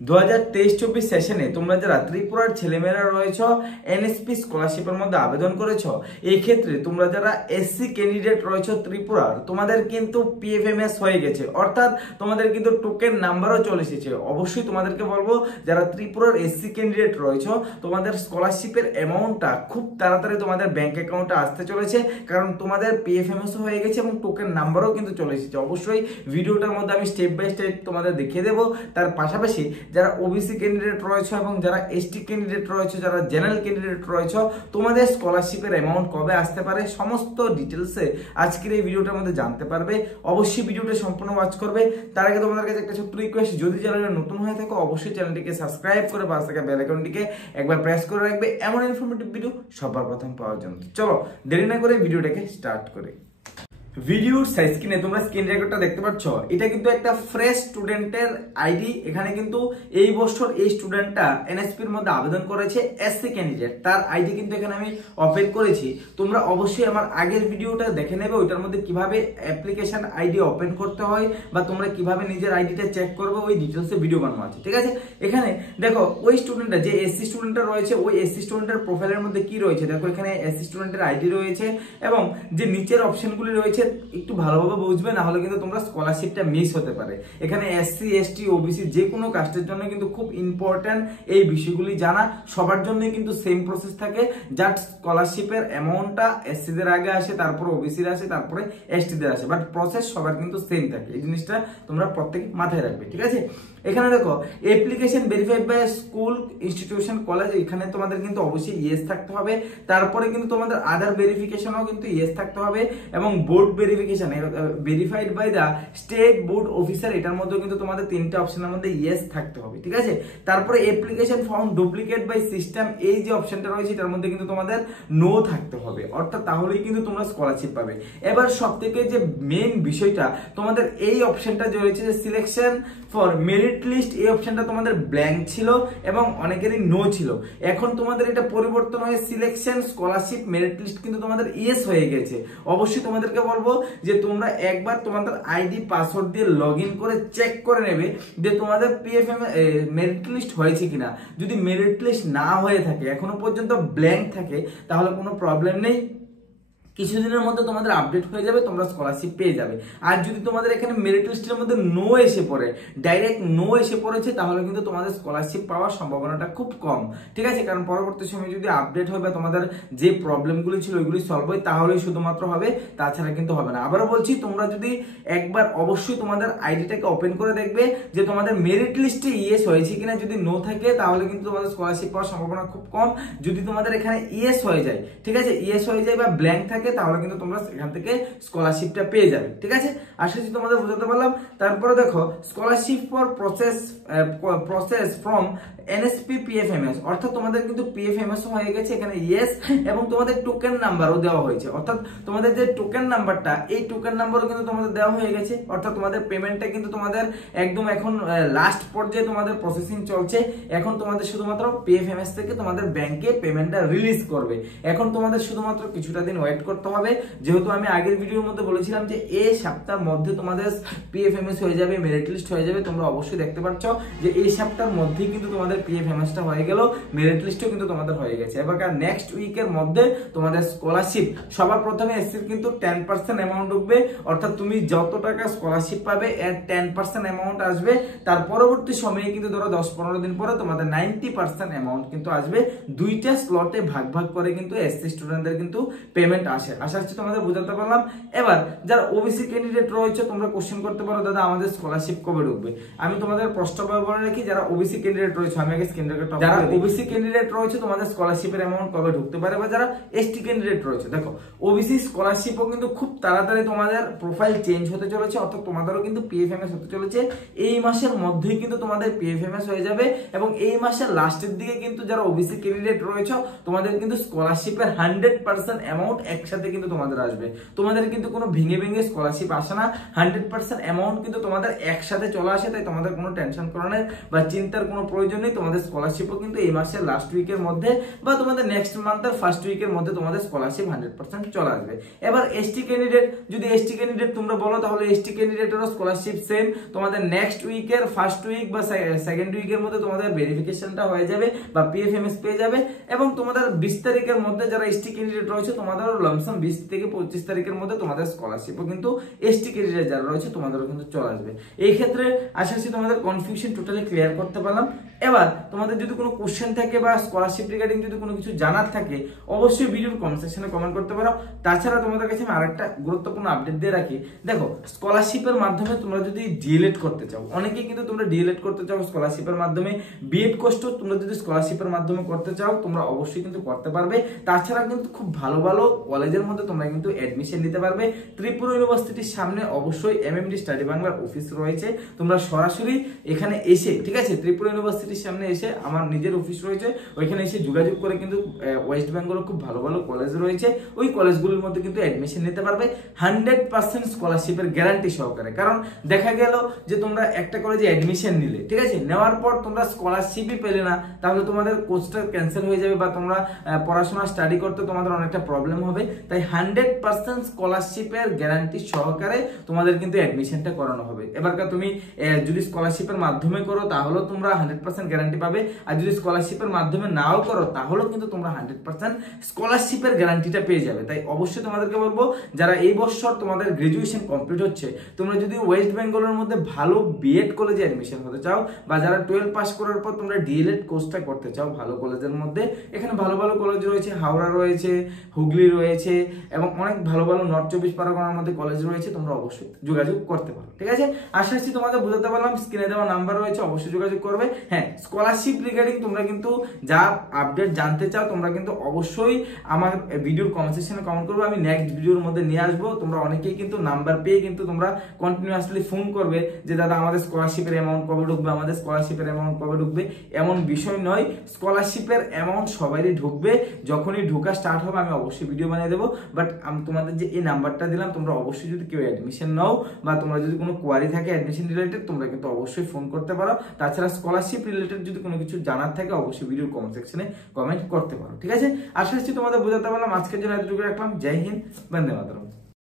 2023-24 সেশনে তোমরা যারা ত্রিপুরার ছেলেমেয়েরা রয়েছ এনএসপি স্কলারশিপের মধ্যে আবেদন করেছ, এই ক্ষেত্রে তোমরা যারা এসসি ক্যান্ডিডেট রয়েছ ত্রিপুরার, তোমাদের কিন্তু পিএফএমএস হয়ে গেছে, অর্থাৎ তোমাদের কিন্তু টোকেন নাম্বারও চলে এসেছে। অবশ্যই তোমাদেরকে বলবো যারা ত্রিপুরার এসসি ক্যান্ডিডেট রয়েছ, তোমাদের স্কলারশিপের অ্যামাউন্টটা খুব তাড়াতাড়ি তোমাদের ব্যাংক অ্যাকাউন্টে আসতে চলেছে, কারণ তোমাদের পিএফএমএস হয়ে গেছে এবং টোকেন নাম্বারও কিন্তু চলে এসেছে। অবশ্যই ভিডিওটার মধ্যে আমি স্টেপ বাই স্টেপ তোমাদের দেখিয়ে দেবো। তার পাশাপাশি যারা ওবিসি ক্যান্ডিডেট রয়েছে এবং যারা এসটি ক্যান্ডিডেট রয়েছে, যারা জেনারেল ক্যান্ডিডেট রয়েছে, তোমাদের স্কলারশিপের অ্যামাউন্ট কবে আসতে পারে সমস্ত ডিটেলসে আজকের এই ভিডিওটার মধ্যে জানতে পারবে। অবশ্যই ভিডিওটা সম্পূর্ণ ওয়াচ করবে। তার আগে তোমাদের কাছে একটা ছোট্ট রিকোয়েস্ট, যদি চ্যানেলে নতুন হয়ে থাকো অবশ্যই চ্যানেলটিকে সাবস্ক্রাইব করে পাশে থাকা বেল আইকনটিকে একবার প্রেস করে রাখবে এমন ইনফরমেটিভ ভিডিও সবার প্রথম পাওয়ার জন্য। চলো দেরি না করে ভিডিওটাকে স্টার্ট করি। ভিডিওর স্ক্রিনে তোমরা স্ক্রিন রেকর্ডটা দেখতে পাচ্ছ, এটা কিন্তু একটা ফ্রেশ স্টুডেন্টের আইডি। এখানে কিন্তু এই বছর এই স্টুডেন্টটা এনএসপির মধ্যে আবেদন করেছে, এসসি ক্যান্ডিডেট, তার আইডি কিন্তু এখানে আমি ওপেন করেছি। তোমরা অবশ্যই আমার আগের ভিডিওটা দেখে নেবে, ওইটার মধ্যে কিভাবে অ্যাপ্লিকেশন আইডি ওপেন করতে হয় বা তোমরা কিভাবে নিজের আইডিটা চেক করবে ওই ডিটেলসে ভিডিও বানানো আছে, ঠিক আছে। এখানে দেখো ওই স্টুডেন্টটা, যে এসসি স্টুডেন্টটা রয়েছে, ওই এসসি স্টুডেন্টের প্রোফাইলের মধ্যে কি রয়েছে দেখো, এখানে এসসি স্টুডেন্টের আইডি রয়েছে এবং যে নিচের অপশনগুলি রয়েছে একটু ভালোভাবে বুঝবে, না হলে কিন্তু তোমরা স্কলারশিপটা মিস হতে পারে। এখানে এসসি এসটি ওবিসি যে কোনো কাস্টের জন্য কিন্তু খুব ইম্পর্টেন্ট এই বিষয়গুলি জানা। সবার জন্যই কিন্তু সেম প্রসেস থাকে, যার স্কলারশিপের অ্যামাউন্টটা এসসিদের আগে আসে, তারপরে ওবিসির আসে, তারপরে এসটিদের আসে, বাট প্রসেস সবার কিন্তু সেম থাকে। এই জিনিসটা তোমরা প্রত্যেকে মাথায় রাখবে, ঠিক আছে। এখানে দেখো application verified by school, institution, college, এখানে তোমাদের কিন্তু অবশ্যই ইয়েস থাকতে হবে। তারপরে কিন্তু তোমাদের আদার ভেরিফিকেশনও কিন্তু ইয়েস থাকতে হবে এবং board verification verified by the state board officer, এটার মধ্যে কিন্তু তোমাদের তিনটা অপশনের মধ্যে ইয়েস থাকতে হবে, ঠিক আছে। তারপরে application form duplicate by system, এই যে অপশনটা রয়েছে এটার মধ্যে কিন্তু তোমাদের নো থাকতে হবে, অর্থাৎ তাহলেই কিন্তু তোমরা স্কলারশিপ পাবে। এবার সবথেকে যে মেইন বিষয়টা, তোমাদের এই অপশনটা যে রয়েছে যে সিলেকশন ফর মেরিট লিস্ট, এই অপশনটা তোমাদের ব্ল্যাঙ্ক ছিল এবং অনেকেরই নো ছিল। এখন তোমাদের এটা পরিবর্তন হয়ে সিলেকশন স্কলারশিপ মেরিট লিস্ট কিন্তু তোমাদের ইয়েস হয়ে গেছে। অবশ্যই তোমাদেরকে বলবো যে তোমরা একবার তোমাদের আইডি পাসওয়ার্ড দিয়ে লগইন করে চেক করে নেবে যে তোমাদের পিএফএম মেরিট লিস্ট হয়েছে কিনা। যদি মেরিট লিস্ট না হয়ে থাকে, এখনো পর্যন্ত ব্ল্যাঙ্ক থাকে, তাহলে কোনো প্রবলেম নেই, কিছুদিনের মধ্যে তোমাদের আপডেট হয়ে যাবে, তোমরা স্কলারশিপ পেয়ে যাবে। আর যদি তোমাদের এখানে মেরিট লিস্টের মধ্যে নো এসে পড়ে, ডাইরেক্ট নো এসে পড়েছে, তাহলে কিন্তু তোমাদের স্কলারশিপ পাওয়ার সম্ভাবনাটা খুব কম, ঠিক আছে। কারণ পরবর্তী সময় যদি আপডেট হয় বা তোমাদের যে প্রবলেমগুলি ছিল ওইগুলি সলভ হয়, তাহলেই শুধুমাত্র হবে, তাছাড়া কিন্তু হবে না। আবারও বলছি, তোমরা যদি একবার অবশ্যই তোমাদের আইডিটাকে ওপেন করে দেখবে যে তোমাদের মেরিট লিস্টে ইয়েস হয়েছে কিনা। যদি নো থাকে তাহলে কিন্তু তোমাদের স্কলারশিপ পাওয়ার সম্ভাবনা খুব কম। যদি তোমাদের এখানে ইয়েস হয়ে যায়, ঠিক আছে, ইয়েস হয়ে যায় বা ব্ল্যাঙ্ক থাকে, তাহলে কিন্তু তোমরা এখান থেকে স্কলারশিপটা পেয়ে যাবে, ঠিক আছে। আশা করি তোমাদের বুঝাতে পারলাম। তারপরে দেখো scholarship for process from NSP PFMS, অর্থাৎ তোমাদের কিন্তু পিএফএমএস হয়ে গেছে, এখানে ইয়েস, এবং তোমাদের টোকেন নাম্বারও দেওয়া হয়েছে, অর্থাৎ তোমাদের যে টোকেন নাম্বারটা, এই টোকেন নাম্বারও কিন্তু তোমাদের দেওয়া হয়ে গেছে, অর্থাৎ তোমাদের পেমেন্টটা কিন্তু তোমাদের একদম এখন লাস্ট পর্যায়ে তোমাদের প্রসেসিং চলছে। এখন তোমাদের শুধুমাত্র পিএফএমএস থেকে তোমাদের ব্যাংকে পেমেন্টটা রিলিজ করবে। এখন তোমাদের শুধুমাত্র কিছুটা দিন ওয়েট করতে হবে, যেহেতু আমি আগের ভিডিওর মধ্যে বলেছিলাম যে এই সপ্তাহের মধ্যে তোমাদের পিএফএমএস হয়ে যাবে, মেরিট লিস্ট হয়ে যাবে। তোমরা অবশ্যই দেখতে পাচ্ছ যে এই সপ্তাহের মধ্যেই কিন্তু তোমাদের পিএফএমএসটা হয়ে গেল, মেরিট লিস্টও কিন্তু তোমাদের হয়ে গেছে। এবার নেক্সট উইকের মধ্যে তোমাদের স্কলারশিপ সবার প্রথমে এসসির কিন্তু 10% অ্যামাউন্ট ঢুকবে, অর্থাৎ তুমি যত টাকা স্কলারশিপ পাবে এর 10% অ্যামাউন্ট আসবে। তার পরবর্তী সময়ে কিন্তু ধরো 10-15 দিন পরে তোমাদের 90% অ্যামাউন্ট কিন্তু আসবে। দুইটা স্লটে ভাগ ভাগ করে কিন্তু এসসি স্টুডেন্টদের কিন্তু পেমেন্ট আসে। আশা করছি তোমাদের বোঝাতে পারলাম। এবার যারা ওবিসি ক্যান্ডিডেট রয়েছে, তোমরা কোশ্চেন করতে পারো দাদা আমাদের স্কলারশিপ কবে ঢুকবে। আমি তোমাদের প্রশ্নটা বলে রাখি, যারা ওবিসি ক্যান্ডিডেট রয়েছে, আমি আগে স্ক্রিন রেকর্ডটা, যারা ওবিসি ক্যান্ডিডেট রয়েছে তোমাদের স্কলারশিপের অ্যামাউন্ট কবে ঢুকতে পারে, বা যারা এসটি ক্যান্ডিডেট রয়েছে, দেখো ওবিসি স্কলারশিপও কিন্তু খুব তাড়াতাড়ি তোমাদের প্রোফাইল চেঞ্জ হতে চলেছে, অর্থাৎ তোমাদেরও কিন্তু পিএফএমএস হতে চলেছে। এই মাসের মধ্যেই কিন্তু তোমাদের পিএফএমএস হয়ে যাবে এবং এই মাসের লাস্টের দিকে কিন্তু যারা ওবিসি ক্যান্ডিডেট রয়েছে তোমাদের কিন্তু স্কলারশিপের 100% অ্যামাউন্ট একসাথে একসাথে কিন্তু তোমাদের আসবে। তোমাদের কিন্তু কোনো ভেঙে ভেঙে স্কলারশিপ আসে না, 100% অ্যামাউন্ট কিন্তু তোমাদের একসাথে চলে আসে। তাই তোমাদের কোনো টেনশন করানোর বা চিন্তার কোনো প্রয়োজন নেই। তোমাদের স্কলারশিপও কিন্তু এই মাসের লাস্ট উইকের মধ্যে বা তোমাদের নেক্সট মান্থের ফার্স্ট উইকের মধ্যে তোমাদের স্কলারশিপ 100% চলে আসবে। এবার এসটি ক্যান্ডিডেট, যদি এসটি ক্যান্ডিডেট তোমরা বলো তাহলে এসটি ক্যান্ডিডেটেরও স্কলারশিপ সেম, তোমাদের নেক্সট উইকের ফার্স্ট উইক বা সেকেন্ড উইকের মধ্যে তোমাদের ভেরিফিকেশনটা হয়ে যাবে বা পিএফএমএস পেয়ে যাবে। এবং তোমাদের 20 তারিখের মধ্যে যারা এসটি ক্যান্ডিডেট রয়েছে তোমাদের লমসাম 20 থেকে 25 তারিখের মধ্যে তোমাদের স্কলারশিপও কিন্তু এসটি ক্যান্ডিডেট যারা রয়েছে তোমাদেরও কিন্তু চলে আসবে। এই ক্ষেত্রে আশা করি তোমাদের কনফিউশন টোটালি ক্লিয়ার করতে পারলাম। এবার তোমাদের যদি কোনো কোশ্চেন থাকে বা স্কলারশিপ রিগার্ডিং যদি কোনো কিছু জানার থাকে অবশ্যই ভিডিওর কমেন্ট সেকশনে কমেন্ট করতে পারো। তাছাড়া তোমাদের কাছে আমি আরেকটা গুরুত্বপূর্ণ আপডেট দিয়ে রাখি, দেখো স্কলারশিপের মাধ্যমে তোমরা যদি ডিএলএড করতে চাও, অনেকেই কিন্তু তোমরা ডিএলএড করতে চাও স্কলারশিপের মাধ্যমে, বিএড কোর্সও তোমরা যদি স্কলারশিপের মাধ্যমে করতে চাও তোমরা অবশ্যই কিন্তু করতে পারবে। তাছাড়া কিন্তু খুব ভালো ভালো কলেজের মধ্যে তোমরা কিন্তু অ্যাডমিশন নিতে পারবে। ত্রিপুরা ইউনিভার্সিটির সামনে অবশ্যই এমএমডি স্টাডি বাংলার অফিস রয়েছে, তোমরা সরাসরি এখানে এসে, ঠিক আছে, ত্রিপুরা ইউনিভার্সিটির সামনে এসে আমার নিজের অফিস রয়েছে, ওইখানে এসে যোগাযোগ করে কিন্তু ওয়েস্ট বেঙ্গলের খুব ভালো ভালো কলেজ রয়েছে, ওই কলেজগুলোর মধ্যে কিন্তু অ্যাডমিশন নিতে পারবে 100% স্কলারশিপের গ্যারান্টি সহকারে। কারণ দেখা গেল যে তোমরা একটা কলেজে অ্যাডমিশন নিলে, ঠিক আছে, নেওয়ার পর তোমরা স্কলারশিপই পেলে না, তাহলে তোমাদের কোর্সটা ক্যান্সেল হয়ে যাবে বা তোমরা পড়াশোনা স্টাডি করতে তোমাদের অনেকটা প্রবলেম হবে। তাই 100% স্কলারশিপের গ্যারান্টি সহকারে তোমাদের কিন্তু অ্যাডমিশনটা করানো হবে। এবারকার তুমি যদি স্কলারশিপের মাধ্যমে করো তাহলেও তোমরা 100% গ্যারান্টি পাবে, আর যদি স্কলারশিপের মাধ্যমে নাও করো তাহলেও কিন্তু তোমরা 100% স্কলারশিপের গ্যারান্টিটা পেয়ে যাবে। তাই অবশ্যই তোমাদেরকে বলবো যারা এই বছর তোমাদের গ্রাজুয়েশন কমপ্লিট হচ্ছে, তোমরা যদি ওয়েস্ট বেঙ্গলের মধ্যে ভালো বিএড কলেজে অ্যাডমিশন হতে চাও বা যারা 12 পাস করার পর তোমরা ডিএলএড কোর্সটা করতে চাও ভালো কলেজের মধ্যে, এখানে ভালো ভালো কলেজ রয়েছে, হাওড়া রয়েছে, হুগলি রয়েছে এবং অনেক ভালো ভালো নর্থ 24 পরগনার মধ্যে কলেজ রয়েছে, তোমরা অবশ্যই যোগাযোগ করতে পারো। ঠিক আছে, আশা করছি তোমাদের বুঝাতে পারলাম। স্ক্রিনে দেওয়া নাম্বার রয়েছে, অবশ্যই যোগাযোগ করবে। হ্যাঁ, স্কলারশিপ রিগার্ডিং তোমরা কিন্তু যা আপডেট জানতে চাও তোমরা কিন্তু অবশ্যই আমার ভিডিওর কমেন্ট সেকশনে কমেন্ট করবে, আমি নেক্সট ভিডিওর মধ্যে নিয়ে আসবো। তোমরা অনেকেই কিন্তু নাম্বার পেয়ে কিন্তু তোমরা কন্টিনিউয়াসলি ফোন করবে যে দাদা আমাদের স্কলারশিপের অ্যামাউন্ট কবে ঢুকবে, আমাদের স্কলারশিপের অ্যামাউন্ট কবে ঢুকবে। এমন বিষয় নয়, স্কলারশিপের অ্যামাউন্ট সবারই ঢুকবে, যখনই ঢোকা স্টার্ট হবে আমি অবশ্যই ভিডিও বানিয়ে দেবো। বাট আমি তোমাদের যে এই নাম্বারটা দিলাম, তোমরা অবশ্যই যদি কেউ অ্যাডমিশন নাও বা তোমরা যদি কোনো কোয়ারি থাকে অ্যাডমিশন রিলেটেড তোমরা কিন্তু অবশ্যই ফোন করতে পারো। তাছাড়া স্কলারশিপ রিলেটেড যদি কোনো কিছু জানার থাকে অবশ্যই ভিডিওর কমেন্ট সেকশনে কমেন্ট করতে পারো। ঠিক আছে, আশা করছি তোমাদের বোঝাতে পারলাম। আজকের জন্য এতটুকু রাখলাম। জয় হিন্দ, বন্দে মাতরম।